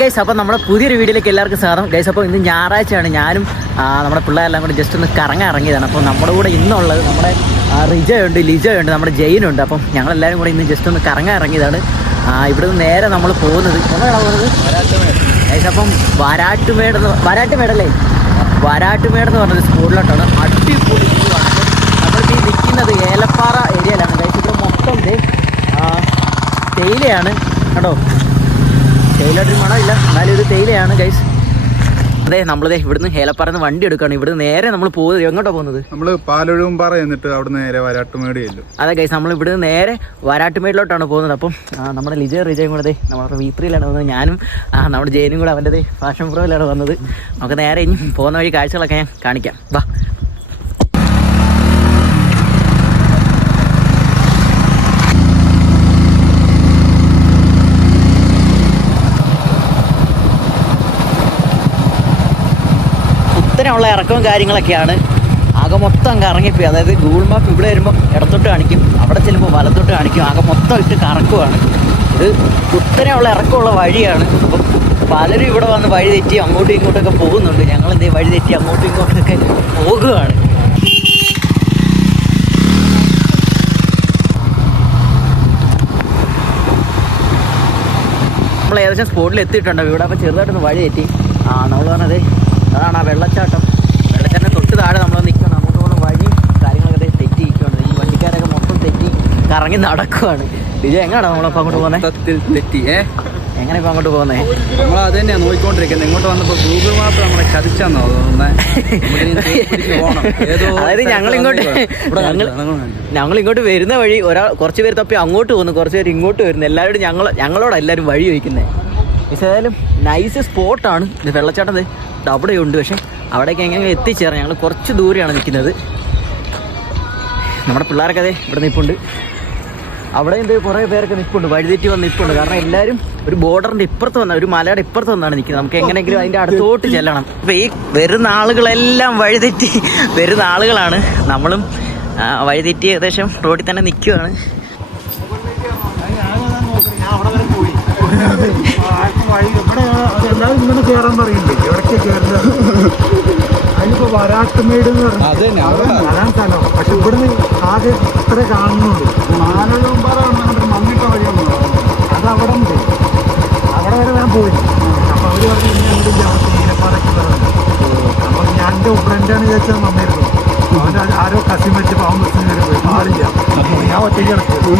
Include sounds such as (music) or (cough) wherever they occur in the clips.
Guys അപ്പോൾ നമ്മുടെ പുതിയൊരു വീഡിയോയിലേക്ക് എല്ലാവർക്കും സ്വാഗതം. ഗൈസ് അപ്പോൾ ഇന്ന് ഞായറാഴ്ചയാണ്. ഞാനും നമ്മുടെ പിള്ളേരെല്ലാം കൂടി ജസ്റ്റ് ഒന്ന് കറങ്ങാൻ ഇറങ്ങിയതാണ് അപ്പോൾ നമ്മുടെ കൂടെ ഇന്നുള്ളത് നമ്മുടെ റിജയുണ്ട് ലിജയുണ്ട് നമ്മുടെ ജയിനുണ്ട്. അപ്പം ഞങ്ങളെല്ലാവരും കൂടി ഇന്ന് ജസ്റ്റ് ഒന്ന് കറങ്ങാൻ ഇറങ്ങിയതാണ് ഇവിടെ ഇവിടുന്ന് നേരെ നമ്മൾ പോകുന്നത് ഗൈസ് അപ്പം വരാട്ടുമേട് വരാട്ടുമേടല്ലേ? വരാട്ടുമേട് എന്ന് പറഞ്ഞൊരു സ്കൂളിലോട്ടാണ്. അടിപൊളി നമ്മൾക്ക് ഈ നിൽക്കുന്നത് ഏലപ്പാറ ഏരിയയിലാണ് ഗൈസ് ഇവിടെ മൊത്തം ദേ, ആ, തേയിലയാണ് ഒരു മണമില്ല എന്നാലും ഇത് തേയിലയാണ് ഗൈസ് അതെ നമ്മളിത് ഇവിടുന്ന് ഹേലപ്പാറന്ന് വണ്ടി എടുക്കുകയാണ് ഇവിടുന്ന് നേരെ നമ്മൾ പോകുന്നത് എങ്ങോട്ടാണ് പോകുന്നത്? നമ്മൾ പാലൊഴുകുംപാറ എന്നിട്ട് അവിടെ നേരെ വരാട്ടുമേട് ചെല്ലും അതെ ഗൈസ് നമ്മൾ ഇവിടുന്ന് നേരെ വരാട്ടുമേടിലോട്ടാണ് പോകുന്നത്. അപ്പം നമ്മുടെ ലിജയ റിജയും കൂടെ നമ്മുടെ വി ത്രീയിലാണ് വന്നത്. ഞാനും നമ്മുടെ ജയനും കൂടെ അവന്റെ ഫാഷൻ പ്രോയിലാണ് വന്നത്. നമുക്ക് നേരെ ഇനി പോകുന്ന വഴി കാഴ്ചകളൊക്കെ ഞാൻ കാണിക്കാം. വാ. കുത്തനെയുള്ള ഇറക്കവും കാര്യങ്ങളൊക്കെയാണ്. ആകെ മൊത്തം കറങ്ങിപ്പോയി അതായത് ഗൂഗിൾ മാപ്പ് ഇവിടെ വരുമ്പോൾ ഇടത്തോട്ട് കാണിക്കും അവിടെ ചെല്ലുമ്പോൾ വലത്തോട്ട് കാണിക്കും. ആകെ മൊത്തം ഇട്ട് കറക്കുവാണ്. ഇത് കുത്തനെയുള്ള ഇറക്കമുള്ള വഴിയാണ്. അപ്പം പലരും ഇവിടെ വന്ന് വഴി തെറ്റി അങ്ങോട്ടും ഇങ്ങോട്ടൊക്കെ പോകുന്നുണ്ട്. ഞങ്ങൾ എന്തേ വഴി തെറ്റി അങ്ങോട്ടും ഇങ്ങോട്ടൊക്കെ പോകുകയാണ് നമ്മൾ ഏകദേശം സ്പോട്ടിൽ എത്തിയിട്ടുണ്ട്? ഇവിടെ അപ്പോൾ ചെറുതായിട്ടൊന്ന് വഴി തെറ്റി. ആ നമ്മൾ പറഞ്ഞത് അതാണ് ആ വെള്ളച്ചാട്ടം വെള്ളച്ചാട്ടം തൊട്ട് താഴെ നമ്മൾ നിൽക്കണം അങ്ങോട്ട് പോകുന്ന വഴി കാര്യങ്ങളൊക്കെ ദേ തെറ്റി നിൽക്കുകയാണ് ഈ വണ്ടിക്കാരൊക്കെ മൊത്തം തെറ്റി നടക്കുവാണ്. വിജയ് എങ്ങനെയാണ് നമ്മളപ്പം അങ്ങോട്ട് പോകുന്നത് സത്യത്തിൽ തെറ്റി ഏ? എങ്ങനെ ഇപ്പോൾ അങ്ങോട്ട് പോകുന്നത് നമ്മൾ അത് തന്നെയാണ് നോക്കിക്കൊണ്ടിരിക്കുന്നത് ഇങ്ങോട്ട് വന്നപ്പോ ഗൂഗിൾ മാപ്പ് നമ്മളെ ചതിച്ചാന്നോ തോന്നുന്നത് (laughs) അതായത് ഞങ്ങൾ ഇങ്ങോട്ട് ഞങ്ങൾ ഇങ്ങോട്ട് വരുന്ന വഴി ഒരാൾ കുറച്ച് പേര് തപ്പി അങ്ങോട്ട് പോകുന്നു കുറച്ച് പേര് ഇങ്ങോട്ട് വരുന്നു. എല്ലാവരും ഞങ്ങൾ ഞങ്ങളോട് എല്ലാവരും വഴി ചോദിക്കുന്നത് ഏതായാലും നൈസ് സ്പോട്ടാണ് ഇത് വെള്ളച്ചാട്ടം അവിടെ ഉണ്ട് പക്ഷെ അവിടേക്ക് എങ്ങനെ എത്തിച്ചേരാം. ഞങ്ങൾ കുറച്ച് ദൂരെയാണ് നിൽക്കുന്നത് നമ്മുടെ പിള്ളേരൊക്കെ അതെ ഇവിടെ നിൽപ്പുണ്ട്. അവിടെ എന്ത് കുറേ പേരൊക്കെ നിൽപ്പുണ്ട്. വഴിതെറ്റി വന്ന് നിൽപ്പുണ്ട്. കാരണം എല്ലാവരും ഒരു ബോർഡറിന്റെ ഇപ്പുറത്ത് വന്ന ഒരു മലയുടെ ഇപ്പുറത്ത് വന്നാണ് നിൽക്കുന്നത്. നമുക്ക് എങ്ങനെയെങ്കിലും അതിന്റെ അടുത്തോട്ട് ചെല്ലണം. അപ്പൊ ഈ വരുന്ന ആളുകളെല്ലാം വഴിതെറ്റി (laughs) വരുന്ന ആളുകളാണ്. നമ്മളും വഴിതെറ്റി ഏകദേശം റോഡിൽ തന്നെ നിൽക്കുകയാണ് എല്ലാവരും ഇങ്ങനെ കയറാൻ പറയുന്നുണ്ട് എവിടേക്കാണ് കയറുന്നത് അതിനിപ്പോ വരാട്ടുമേട് എന്ന് പറഞ്ഞു വരാൻ സ്ഥലം പക്ഷെ ഇവിടുന്ന് ആകെ ഇത്ര കാണുന്നുണ്ട് നാലുപാറ മണ്ണിട്ട വഴിയാണ് അത് അവിടെ ഉണ്ട്. അവിടെ വരെ ഞാൻ പോയി. അപ്പൊ അവർ പറഞ്ഞു ഇനി അവർക്ക് പറഞ്ഞു അപ്പൊ ഞാൻ എന്റെ ഫ്രണ്ടാണ് ചോദിച്ചാൽ വന്നിരുന്നു അവന്റെ ആരോ കസിൻ പോയി. പാടില്ല ഞാൻ ഒറ്റയ്ക്ക് കിടക്കും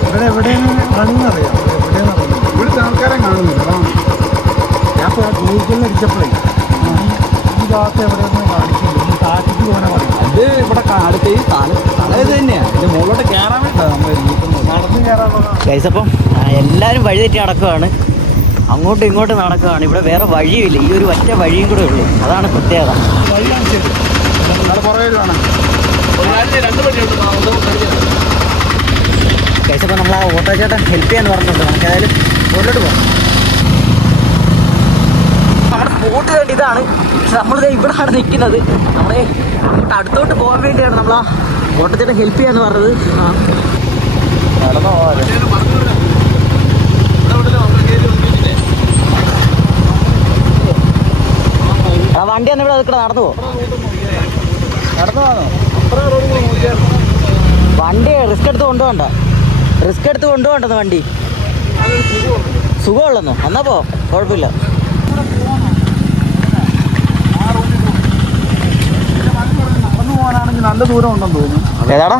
ഇവിടെ എവിടെയാണ് ആണെന്ന് അറിയാം? എവിടെയാണ് അറിയാം ഇവിടുത്തെ ആൾക്കാരെ കാണുന്നില്ല. ഞാൻ ഗൂഗിളിൽ അടിച്ചപ്പോഴേ ഭാഗത്ത് എവിടെയൊന്നും കാണിക്കില്ല ഇനി താഴത്തേക്ക് പോകാനാ പറയുന്നത്. അത് ഇവിടെ അടുത്ത് ഈ തല തലേത് തന്നെയാണ് ഇത് മുകളിലോട്ട് കയറാൻ വേണ്ട നമ്മൾ നടന്നു ഗൈസ് അപ്പം എല്ലാവരും വഴി വഴിതെറ്റി നടക്കുകയാണ് അങ്ങോട്ടും ഇങ്ങോട്ടും നടക്കുകയാണ് ഇവിടെ വേറെ വഴിയുമില്ല. ഈ ഒരു ഒറ്റ വഴിയും കൂടെ ഉള്ളൂ. അതാണ് പ്രത്യേകത. അപ്പോൾ നമ്മൾ ആ ഓട്ടോ ചേട്ടൻ ഹെൽപ്പ് ചെയ്യാന്ന് പറഞ്ഞിട്ടുണ്ട്. നമുക്ക് ഏതായാലും മുകളിലോട്ട് പോകാം. സ്പോട്ട് വേണ്ടി ഇതാണ്. പക്ഷെ നമ്മളിത് ഇവിടെയാണ് നിൽക്കുന്നത്. നമ്മളെ അടുത്തോട്ട് പോകാൻ വേണ്ടിയാണ് നമ്മൾ ആ ഓട്ടോ ചേട്ടൻ ഹെൽപ്പ് ചെയ്യാന്ന് പറഞ്ഞത്. ആ. നടന്നു പോകാതെ ആ വണ്ടി ഒന്ന് ഇവിടെ നിൽക്കണം നടന്നു വണ്ടി റിസ്ക് എടുത്ത് കൊണ്ടുപോകണ്ട. റിസ്ക് എടുത്ത് കൊണ്ടുപോകണ്ടെന്ന് വണ്ടി. സുഖമുള്ളന്നോ? എന്നാ പോ കുഴപ്പമില്ല നടന്നു പോകാനാണെങ്കിൽ നല്ല ദൂരം ഉണ്ടെന്ന് തോന്നുന്നു. ഏതാടാ?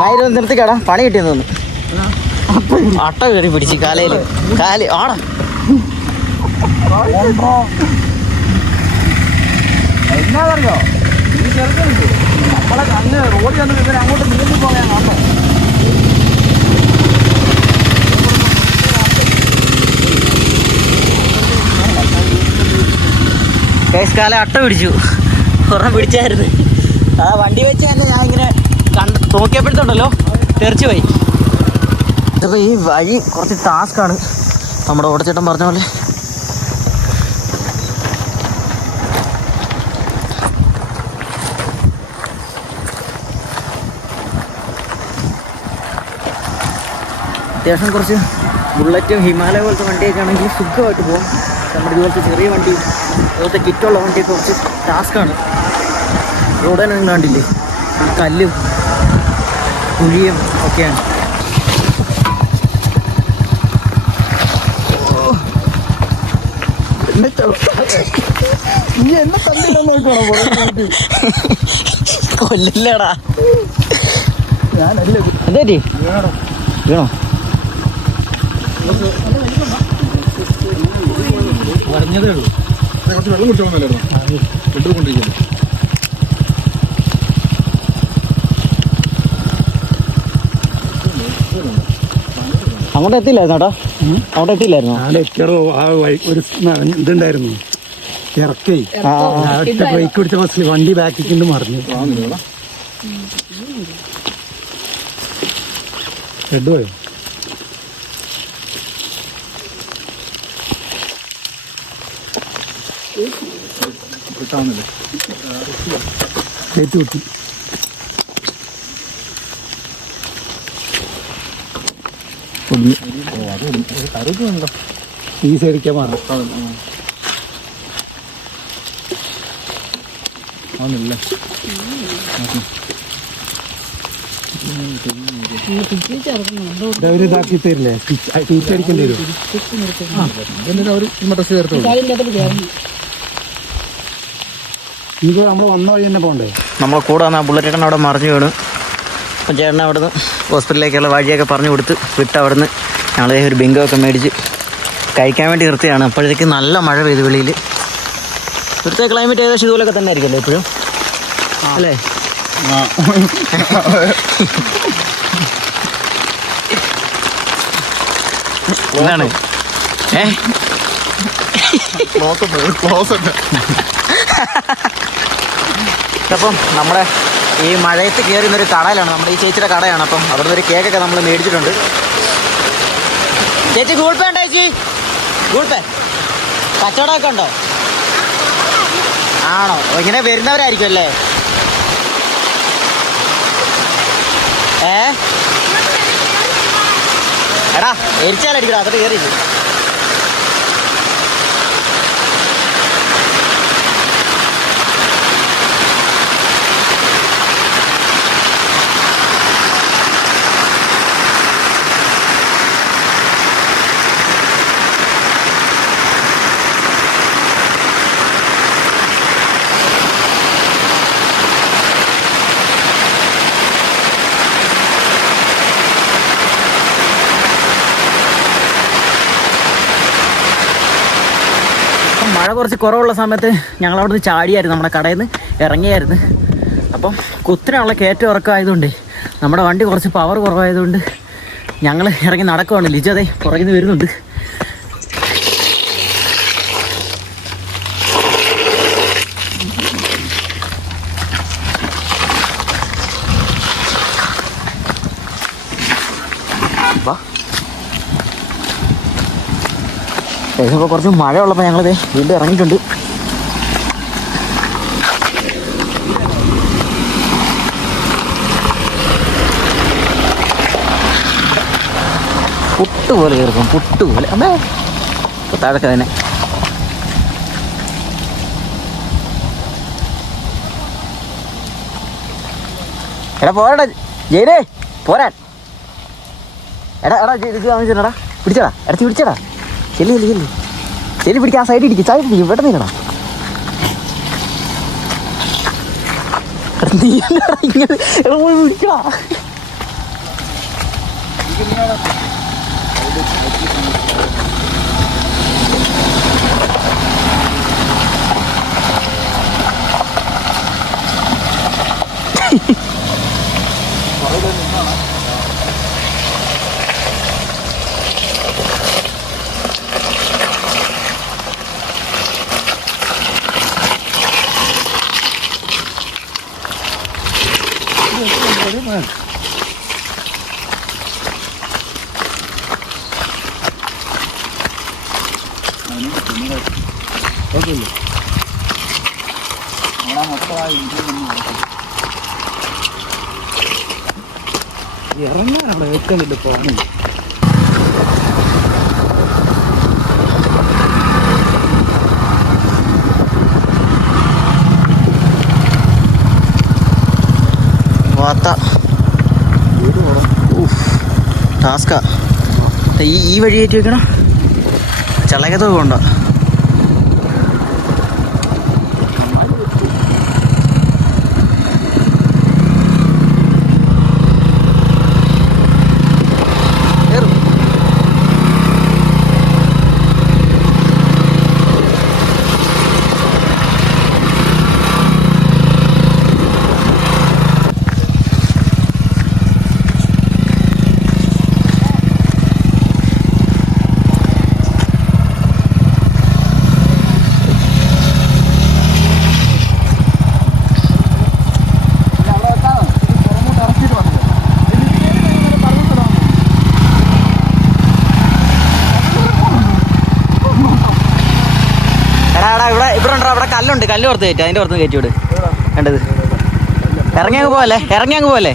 നായിരം നിർത്തിക്കാടാ പണി കിട്ടിയെന്ന് തോന്നുന്നു. അട്ട കയറി പിടിച്ച് കാലയിൽ. കാൽ ആടാ. എന്നാന്നറിയോ? ഈ ചെറുക്കുണ്ട് നമ്മളെ കണ്ണ് റോഡിൽ കണ്ടു ഇവരെ അങ്ങോട്ട് നീന്തി പോകാൻ കാണോ. കേസ് കാല അട്ട പിടിച്ചു. ഒരെണ്ണം പിടിച്ചായിരുന്നു. ആ വണ്ടി വെച്ച് തന്നെ ഞാൻ ഇങ്ങനെ കണ്ട് നോക്കിയപ്പോഴത്തുണ്ടല്ലോ തെറിച്ചു പോയി അപ്പോൾ ഈ വഴി കുറച്ച് ടാസ്ക്കാണ് നമ്മുടെ ഓടച്ചേട്ടൻ പറഞ്ഞ പോലെ. അത്യാവശ്യം കുറച്ച് ബുള്ളറ്റും ഹിമാലയ പോലത്തെ വണ്ടിയൊക്കെ ആണെങ്കിൽ സുഖമായിട്ട് പോകും നമ്മുടെ ഇതുപോലത്തെ ചെറിയ വണ്ടി അതുപോലത്തെ കിറ്റുള്ള വണ്ടിയൊക്കെ കുറച്ച് ടാസ്ക്കാണ് റോഡ് തന്നെ നിങ്ങൾ കണ്ടില്ലേ? കല്ലും കുഴിയും ഒക്കെയാണ്. നീ എന്നെ തല്ലിടാൻ നോക്കണം കൊല്ലില്ലടാ. ഞാനല്ലേ വീണോ പറഞ്ഞതേ ഉള്ളൂ. കുറച്ച് വെള്ളം കുടിച്ചോ എന്നല്ലായിരുന്നു കൊണ്ടിരിക്കുന്നു അങ്ങോട്ട് എത്തിയില്ലായിരുന്നു കേട്ടോ അവിടെ എത്തിയില്ലായിരുന്നു? അവിടെ എത്തിയറോ ആ ഒരു ഇതുണ്ടായിരുന്നു. ഇറക്കേ. ബ്രേക്ക് പിടിച്ച ബസ്സിൽ വണ്ടി ബാക്കിക്കൊണ്ട് മറിഞ്ഞു. ഹെഡ് പോയോ? കയറ്റി കുത്തി ഈ സൈഡിക്കാൻ ഒരു ഇതാക്കി തരില്ലേ? തന്നെ പോണ്ടേ നമ്മളെ കൂടെ വന്ന ബുള്ളറ്റ് അവിടെ മറിഞ്ഞു വീണു. അപ്പം ചേട്ടൻ അവിടുന്ന് ഹോസ്പിറ്റലിലേക്കുള്ള വഴിയൊക്കെ പറഞ്ഞു കൊടുത്ത് വിട്ട് അവിടുന്ന് ഞങ്ങൾ ഒരു ബിങ്കോ ഒക്കെ മേടിച്ച് കഴിക്കാൻ വേണ്ടി നിർത്തിയാണ്. അപ്പോഴത്തേക്ക് നല്ല മഴ പെയ്തു വെളിയിൽ ഇവിടുത്തെ ക്ലൈമറ്റ് ഏകദേശം ഇതുപോലൊക്കെ തന്നെ ആയിരിക്കുമല്ലോ എപ്പോഴും അല്ലേ? എന്താണ്? ഏ? അപ്പം നമ്മുടെ ഈ മഴയത്ത് കയറി ഒരു കടയിലാണ്. നമ്മുടെ ഈ ചേച്ചിയുടെ കടയാണ്. അപ്പം അവിടുന്ന് ഒരു കേക്കൊക്കെ നമ്മൾ മേടിച്ചിട്ടുണ്ട്. ചേച്ചി ഗൂഗിൾ പേ ഉണ്ടോ ചേച്ചി? Google Pay? കച്ചവടമൊക്കെ ഉണ്ടോ? ആണോ? ഇങ്ങനെ വരുന്നവരായിരിക്കും അല്ലേ? ഏ? എടാ എരിച്ചാലടിക്കടാ അതൊക്കെ കയറി മഴ കുറച്ച് കുറവുള്ള സമയത്ത് ഞങ്ങൾ അവിടുന്ന് ചാടിയായിരുന്നു നമ്മുടെ കടയിൽ നിന്ന് ഇറങ്ങിയായിരുന്നു. അപ്പം കുത്തിനുള്ള കയറ്റം ഉറക്കമായതുകൊണ്ട് നമ്മുടെ വണ്ടി കുറച്ച് പവർ കുറവായതുകൊണ്ട് ഞങ്ങൾ ഇറങ്ങി നടക്കുവാണ്. ലിജതെ പുറകിൽ നിന്ന് വരുന്നുണ്ട്. ഏകദേശം കുറച്ച് മഴ ഉള്ളപ്പോൾ ഞങ്ങളിത് വീണ്ടും ഇറങ്ങിയിട്ടുണ്ട് പുട്ട് പോലെ കയറും പുട്ട് പോലെ അമ്മേ താഴൊക്കെ തന്നെ എടാ പോരാടാ ജയിലേ പോരാൻ എടാ എടാ ജയി- ഇത് വാങ്ങിച്ചെടാ പിടിച്ചടാ ഇടച്ച് പിടിച്ചടാ ചെല്ലി ചെല്ലു ചെല്ലു. ചെല്ലു പിടിക്കാൻ ആ സൈഡിൽ ഇടിക്കും ചായ ഇവിടെ നിന്നടാ. ഇങ്ങനെ കുഴപ്പമില്ല നമ്മളാ ഏറ്റവും വലിയ പ്രോബ്ലം വാത്ത ടാസ്കാ ഈ ഈ വഴി കയറ്റി വെക്കണം? ചളകത്തൊക്കെ ഉണ്ടോ കല്ല് പുറത്ത് കയറ്റി അതിന്റെ പുറത്ത് കയറ്റി വിട്. വേണ്ടത് ഇറങ്ങി അങ്ങ് പോവല്ലേ? ഇറങ്ങി അങ്ങ് പോവല്ലേ?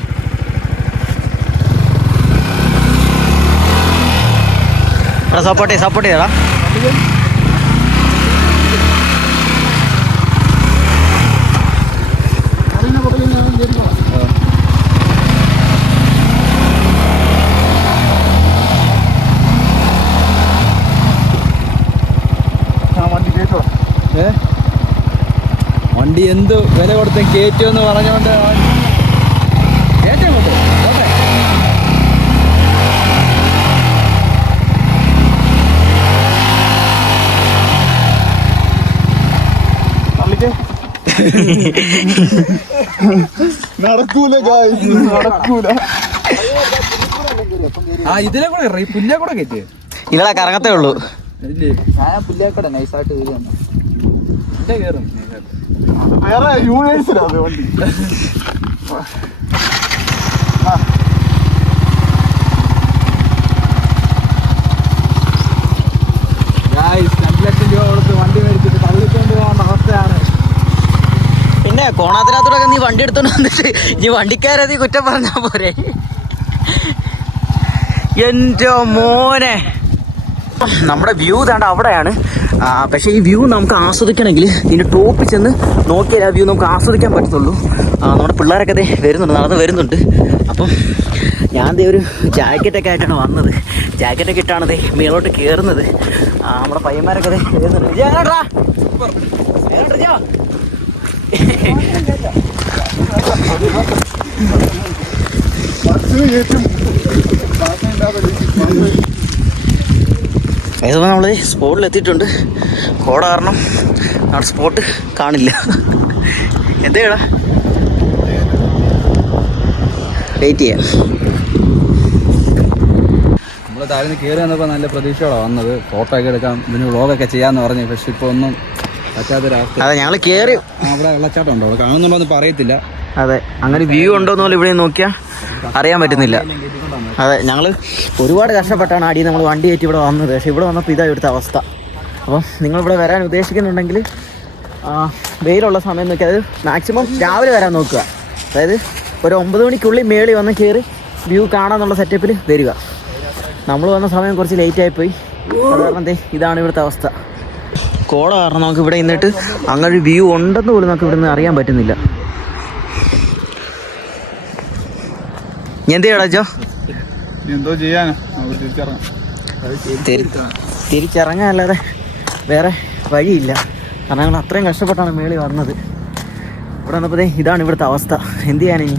എടാ സപ്പോർട്ട് ചെയ്യാം സപ്പോർട്ട് ചെയ്തടാ ഏ വണ്ടി എന്ത് വില കൊടുത്തും കയറ്റുമെന്ന് പറഞ്ഞുകൊണ്ട് കയറ്റാൻ കൊണ്ടു നടക്കൂല ഗായ്സ് നടക്കൂല. ആ ഇതിലെ കൂടെ പുല്ലേ കൂടെ കയറ്റി ഇവിടെ കറങ്ങത്തേ ഉള്ളൂ. ഇല്ലേ ഞാൻ പുല്ലേക്കട നൈസായിട്ട് കയറും വേറെ യൂണിവേഴ്സിലാണ് വണ്ടി. പിന്നെ കോണാത്തിനകത്തൂടെ നീ വണ്ടി എടുത്തോണ്ട് വന്നിട്ട് നീ വണ്ടിക്കാരെ നീ കുറ്റം പറഞ്ഞാ പോരെ. എന്റെ മോനെ. നമ്മുടെ വ്യൂ ഇതാണ്ട് അവിടെയാണ്. പക്ഷേ ഈ വ്യൂ നമുക്ക് ആസ്വദിക്കണമെങ്കിൽ ഇതിന്റെ ടോപ്പിൽ ചെന്ന് നോക്കിയാൽ ആ വ്യൂ നമുക്ക് ആസ്വദിക്കാൻ പറ്റത്തുള്ളൂ. നമ്മുടെ പിള്ളേരൊക്കെ ദേ വരുന്നുണ്ട് നടന്ന് വരുന്നുണ്ട്. അപ്പം ഞാൻ ദേ ഒരു ജാക്കറ്റൊക്കെ ആയിട്ടാണ് വന്നത്. ജാക്കറ്റൊക്കെ ഇട്ടാണ് ദേ മേലോട്ട് കയറുന്നത് നമ്മുടെ പയ്യന്മാരൊക്കെ ദേ വരുന്നുണ്ട്. വിജയ, എങ്ങോട്ടാ? ഏതോ നമ്മൾ സ്പോട്ടിൽ എത്തിയിട്ടുണ്ട് കോട കാരണം നമ്മുടെ സ്പോട്ട് കാണില്ല. എന്തേടാ? വെയിറ്റ് ചെയ്യാം. നമ്മൾ താഴ്ന്ന് കയറി വന്നപ്പോൾ നല്ല പ്രതീക്ഷയോടാണ് വന്നത്. ഫോട്ടോ ഒക്കെ എടുക്കാം. ഇതിന് വ്ളോഗൊക്കെ ചെയ്യാന്ന് പറഞ്ഞു. പക്ഷെ ഇപ്പോൾ ഒന്നും പറ്റാത്തൊരവസ്ഥ. അതെ ഞങ്ങൾ കയറി അവിടെ വെള്ളച്ചാട്ടം ഉണ്ടോ? അവിടെ കാണുന്നുണ്ടോ എന്ന് പറയത്തില്ല. അതെ അങ്ങനെ വ്യൂ ഉണ്ടോന്ന് എന്നുള്ള ഇവിടെ നോക്കിയാൽ അറിയാൻ പറ്റുന്നില്ല. അതെ ഞങ്ങൾ ഒരുപാട് കഷ്ടപ്പെട്ടാണ് അടിയിൽ നമ്മൾ വണ്ടി കയറ്റി ഇവിടെ വന്നത്. പക്ഷേ ഇവിടെ വന്നപ്പോൾ ഇതാ ഇവിടുത്തെ അവസ്ഥ. അപ്പം നിങ്ങളിവിടെ വരാൻ ഉദ്ദേശിക്കുന്നുണ്ടെങ്കിൽ വെയിലുള്ള സമയം നോക്കി. അത് മാക്സിമം രാവിലെ വരാൻ നോക്കുക. അതായത് ഒരു ഒമ്പത് മണിക്കുള്ളിൽ മേളിൽ വന്ന് കയറി വ്യൂ കാണാമെന്നുള്ള സെറ്റപ്പിൽ വരിക. നമ്മൾ വന്ന സമയം കുറച്ച് ലേറ്റ് ആയിപ്പോയി. കാരണം എന്തേ ഇതാണ് ഇവിടുത്തെ അവസ്ഥ. കോട കാരണം നമുക്ക് ഇവിടെ ഇന്നിട്ട് അങ്ങനെ ഒരു വ്യൂ ഉണ്ടെന്ന് പോലും നമുക്ക് ഇവിടെ നിന്ന് അറിയാൻ പറ്റുന്നില്ല. എന്ത് ചെയ്യാനാ. തിരിച്ചിറങ്ങാം. വേറെ വഴിയില്ല. കാരണം ഞങ്ങൾ അത്രയും കഷ്ടപ്പെട്ടാണ് മേളി വന്നത്. ഇവിടെ വന്നപ്പോ ഇതാണ് ഇവിടുത്തെ അവസ്ഥ. എന്ത് ചെയ്യാനിനി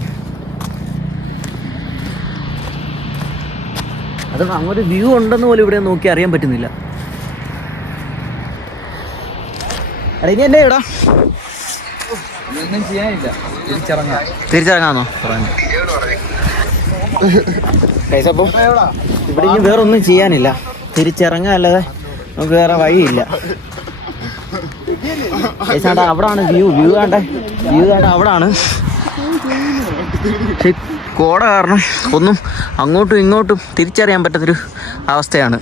അത് അങ്ങോട്ട് വ്യൂ ഉണ്ടെന്ന് പോലും ഇവിടെ നോക്കി അറിയാൻ പറ്റുന്നില്ല. എടാ ഇനി എന്നെ തിരിച്ചിറങ്ങാം. തിരിച്ചിറങ്ങാന്നോ? ഗൈസ് അപ്പോൾ ഇവിടെ ഇനി വേറെ ഒന്നും ചെയ്യാനില്ല തിരിച്ചിറങ്ങാനല്ലാതെ നമുക്ക് വേറെ വഴിയില്ല. ഗൈസ് അവിടാണ് വ്യൂ വ്യൂ കാണ്ടേ? വ്യൂ കാണ്ട അവിടാണ്. പക്ഷെ കോട കാരണം ഒന്നും അങ്ങോട്ടും ഇങ്ങോട്ടും തിരിച്ചറിയാൻ പറ്റാത്തൊരു അവസ്ഥയാണ്.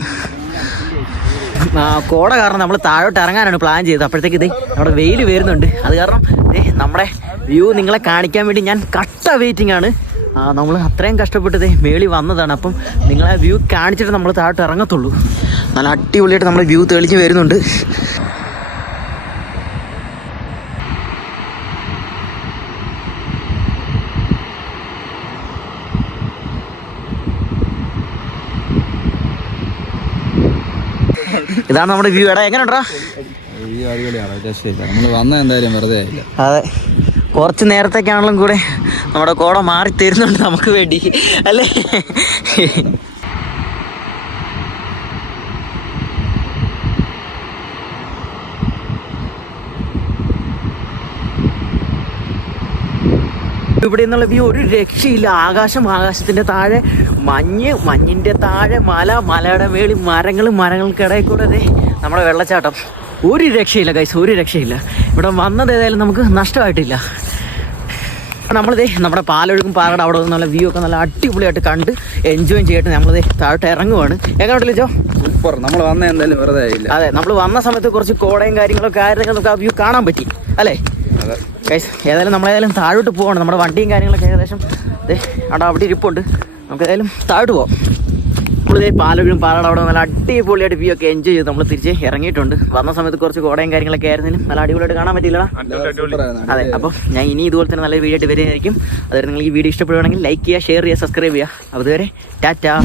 കോട കാരണം നമ്മൾ താഴോട്ട് ഇറങ്ങാനാണ് പ്ലാൻ ചെയ്തത്. അപ്പോഴത്തേക്ക് ഇത് നമ്മുടെ വെയിൽ വരുന്നുണ്ട്. അത് കാരണം നമ്മുടെ വ്യൂ നിങ്ങളെ കാണിക്കാൻ വേണ്ടി ഞാൻ കട്ട വെയിറ്റിംഗ് ആണ്. നമ്മൾ അത്രയും കഷ്ടപ്പെട്ടത് മേളി വന്നതാണ്. അപ്പം നിങ്ങളെ വ്യൂ കാണിച്ചിട്ട് നമ്മൾ താഴ്ത്ത് ഇറങ്ങത്തുള്ളൂ. നല്ല അടിപൊളിയായിട്ട് നമ്മൾ വ്യൂ തെളിഞ്ഞു വരുന്നുണ്ട്. ഇതാണ് നമ്മുടെ വ്യൂ എടാ എങ്ങനെടാ ഉണ്ടോ അടിപൊളിയാണ് നമ്മൾ വന്ന എന്തായാലും വെറുതെ അതെ. കുറച്ച് നേരത്തേക്കാണെങ്കിലും കൂടെ. നമ്മുടെ കോട മാറി തരുന്നുണ്ട് നമുക്ക് വേണ്ടി അല്ലേ? ഇവിടെ നിന്നുള്ള വ്യൂ ഒരു രക്ഷയില്ല. ആകാശം ആകാശത്തിന്റെ താഴെ മഞ്ഞ് മഞ്ഞിന്റെ താഴെ മല മലയുടെ മേളിൽ മരങ്ങൾ മരങ്ങൾക്കിടയിൽ കൂടെ ദേ നമ്മുടെ വെള്ളച്ചാട്ടം. ഒരു രക്ഷയില്ല കൈസ് ഒരു രക്ഷയില്ല. ഇവിടെ വന്നത് ഏതായാലും നമുക്ക് നഷ്ടമായിട്ടില്ല. നമ്മളിതേ നമ്മുടെ പാലൊഴുക്കും പാറയുടെ അവിടെ നല്ല വ്യൂ ഒക്കെ നല്ല അടിപൊളിയായിട്ട് കണ്ട് എൻജോയ് ചെയ്തിട്ട് നമ്മളിതേ താഴോട്ട് ഇറങ്ങുവാണ്. എങ്ങോട്ടില്ല ജോ സൂപ്പർ നമ്മൾ വന്ന എന്തായാലും വെറുതെ ആയില്ല. അതെ നമ്മൾ വന്ന സമയത്ത് കുറച്ച് കോടയും കാര്യങ്ങളൊക്കെ ആയിരുന്നെങ്കിൽ നമുക്ക് ആ വ്യൂ കാണാൻ പറ്റി. അല്ലേ? ഏതായാലും നമ്മളേതായാലും താഴോട്ട് പോവാണ്. നമ്മുടെ വണ്ടിയും കാര്യങ്ങളൊക്കെ ഏകദേശം അതെ അവിടെ അവിടെ ഇരിപ്പുണ്ട്. നമുക്ക് ഏതായാലും താഴോട്ട് പോവാം. നമ്മളിതേ പാലൊഴും പാലട അവിടെ നല്ല അടിപൊളിയായിട്ട് വ്യൂ ഒക്കെ എൻജോയ് ചെയ്ത്. നമ്മൾ തിരിച്ച് ഇറങ്ങിയിട്ടുണ്ട്. വന്ന സമയത്ത് കുറച്ച് കോടയും കാര്യങ്ങളൊക്കെ ആയിരുന്നു നല്ല അടിപൊളിയായിട്ട് കാണാൻ പറ്റില്ല അതെ അപ്പോൾ ഞാൻ ഇനി ഇതുപോലെ തന്നെ നല്ല വീഡിയോ ആയിട്ട് വരുന്നതായിരിക്കും അതുവരെ നിങ്ങൾ ഈ വീഡിയോ ഇഷ്ടപ്പെടുകയാണെങ്കിൽ ലൈക്ക് ചെയ്യുക ഷെയർ ചെയ്യുക സബ്സ്ക്രൈബ് ചെയ്യുക. അതുവരെ ടാറ്റാ.